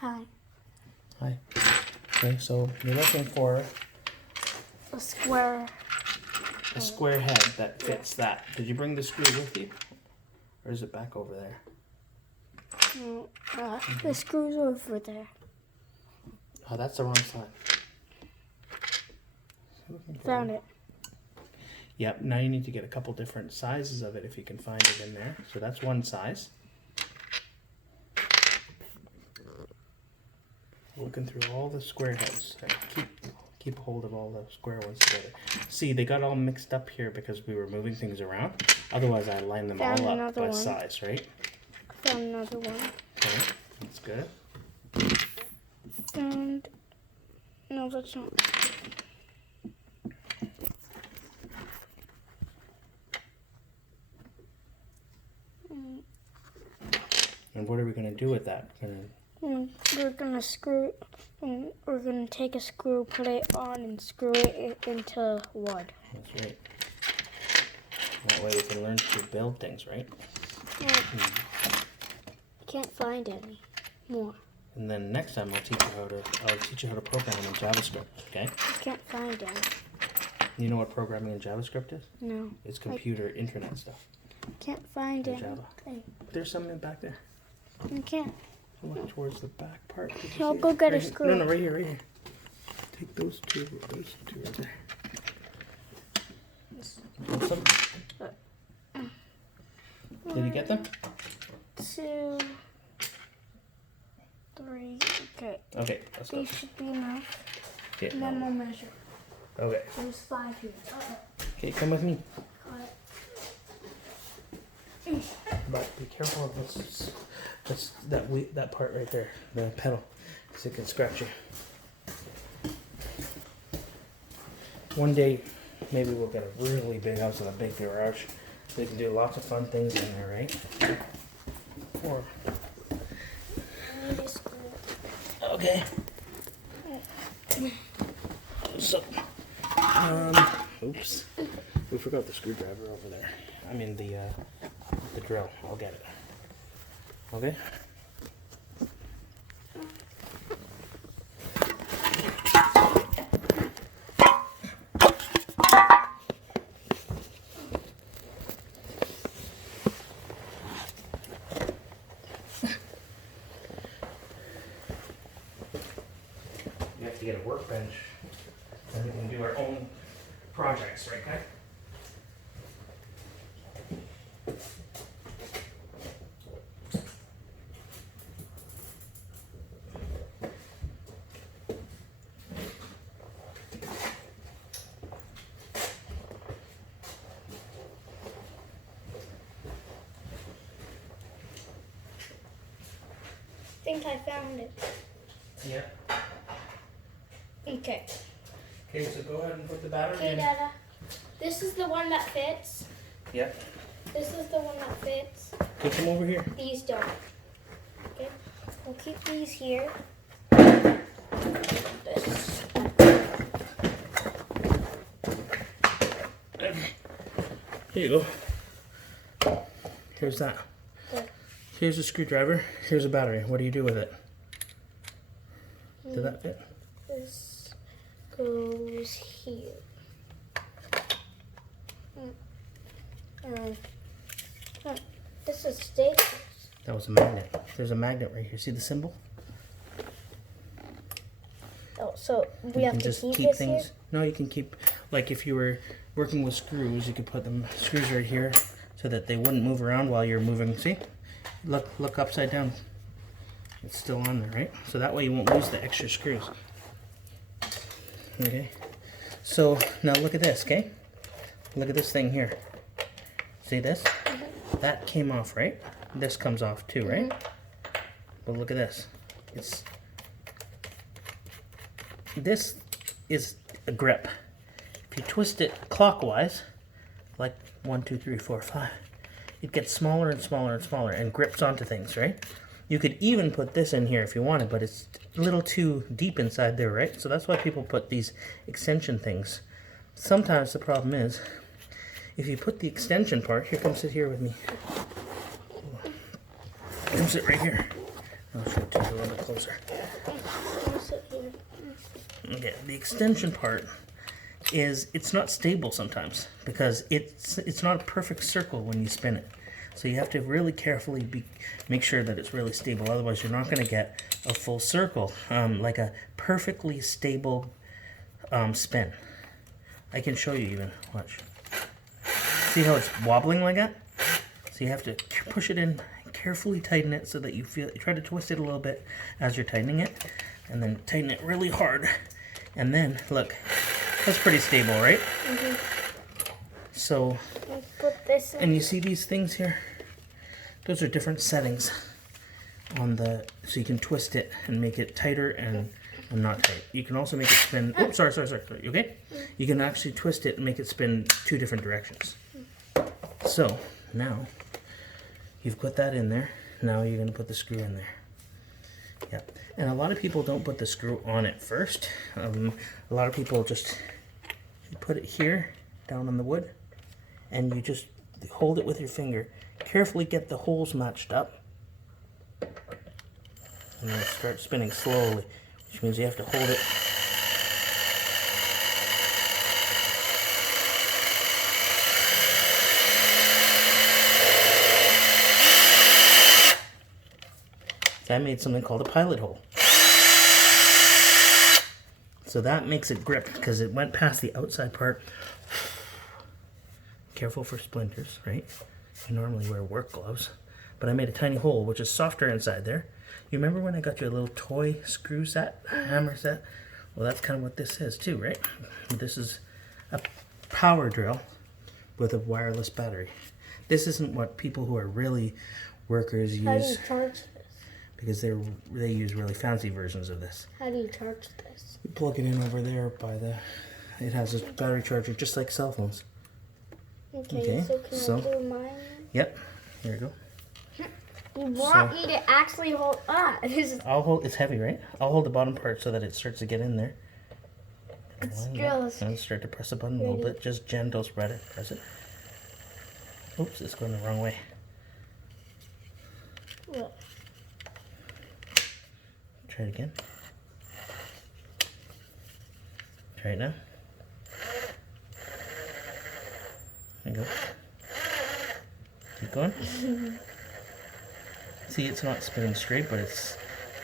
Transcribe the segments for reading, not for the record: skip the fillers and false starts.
Hi. Hi. Okay, so you're looking for A square. a square head that fits that. Did you bring the screw with you? Or is it back over there? No, the screw's over there. Oh, that's the wrong side. Found it. Yep, now you need to get a couple different sizes of it if you can find it in there. So that's one size. Looking through all the square heads. Keep hold of all the square ones together. See, they got all mixed up here because we were moving things around. Otherwise, I lined them Found all up another by one. size, right? Found another one. Okay, that's good. And no, that's not. And what are we going to do with that? We're gonna screw. We're gonna take a screw, put it on, and screw it into wood. That's right. That way we can learn to build things, right? I can't find any more. And then next time I'll teach you how to program in JavaScript. Okay? I can't find any. You know what programming in JavaScript is? No. It's computer internet stuff. Can't find In any. Java. There's some in back there. I can't. Look towards the back part. Did you I'll see go it? get a Right here. screw. No, right here, right here. Take those two right there. Pull some. Did you get them? 2, 3. Okay. Okay, let's go. These should be enough. Okay, And then we'll measure. okay. There's 5 here. Okay, come with me. Got it. But be careful of this. That part right there, the pedal, because it can scratch you. One day, maybe we'll get a really big house with a big garage. We can do lots of fun things in there, right? Or I need a screw. okay. So, oops, we forgot the screwdriver over there. I mean the drill. I'll get it. Okay. We have to get a workbench, and we can do our own projects, right, guys? I think I found it. Yeah. Okay. Okay, so go ahead and put the battery Okay, in. Dada. This is the one that fits. Yeah. This is the one that fits. Okay, come over here. These don't. Okay. We'll keep these here. This. Here you go. Here's that. There. Here's a screwdriver. Here's a battery. What do you do with it? Did that fit? This goes here. This is staples. That was a magnet. There's a magnet right here. See the symbol? Oh, so we You have can to just keep keep this things. here? No, you can keep, like if you were working with screws, you could put them screws right here so that they wouldn't move around while you're moving. See? Look upside down. It's still on there, right? So that way you won't lose the extra screws. Okay. So now look at this, okay? Look at this thing here. See this? That came off, right? This comes off too, right? But look at this. This is a grip. If you twist it clockwise, like 1, 2, 3, 4, 5, it gets smaller and smaller and smaller and grips onto things, right? You could even put this in here if you wanted, but it's a little too deep inside there, right? So that's why people put these extension things. Sometimes the problem is, if you put the extension part, here, come sit here with me. Come sit right here. I'll show it to you a little bit closer. I'll sit here. Okay, the extension part is it's not stable sometimes because it's not a perfect circle when you spin it. So you have to really carefully make sure that it's really stable. Otherwise, you're not going to get a full circle, like a perfectly stable spin. I can show you even. Watch. See how it's wobbling like that? So you have to push it in, carefully tighten it so that you try to twist it a little bit as you're tightening it, and then tighten it really hard. And then, look, that's pretty stable, right? So, Let's put this in. and you see these things here? Those are different settings on so you can twist it and make it tighter and not tight. You can also make it spin, oops, sorry, you okay? You can actually twist it and make it spin 2 different directions. So, now, you've put that in there. Now you're going to put the screw in there. Yep. And a lot of people don't put the screw on it first. A lot of people just put it here, down on the wood, and you just hold it with your finger. Carefully get the holes matched up. And then start spinning slowly, which means you have to hold it. I made something called a pilot hole. So that makes it grip because it went past the outside part. Careful for splinters, right? I normally wear work gloves, but I made a tiny hole which is softer inside there. You remember when I got you a little toy screw set, hammer set? Well, that's kind of what this is too, right? This is a power drill with a wireless battery. This isn't what people who are really workers How do you use charge this? because they use really fancy versions of this. How do you charge this? You plug it in over there it has a battery charger just like cell phones. Okay, so can I do mine? Yep, here you go. You want me to actually hold this is It's heavy, right? I'll hold the bottom part so that it starts to get in there. just And start to press the button a little bit. Just gentle spread it. Press it. Oops, it's going the wrong way. what? Try it again. Try it now. There you go. Keep going. See, it's not spinning straight, but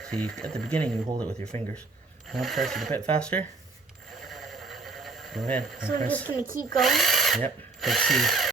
see, at the beginning you hold it with your fingers. Now press it a bit faster. Go ahead. So I'm just gonna keep going? Yep. Let's see.